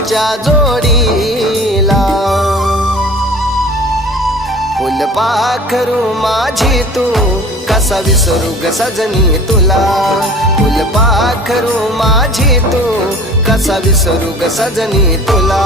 तुझ्या जोडीला. फुलपाखरू माझी तू कसा विसरू ग सजनी तुला. फुलपाखरू माझी तू कसा विसरू ग सजनी तुला.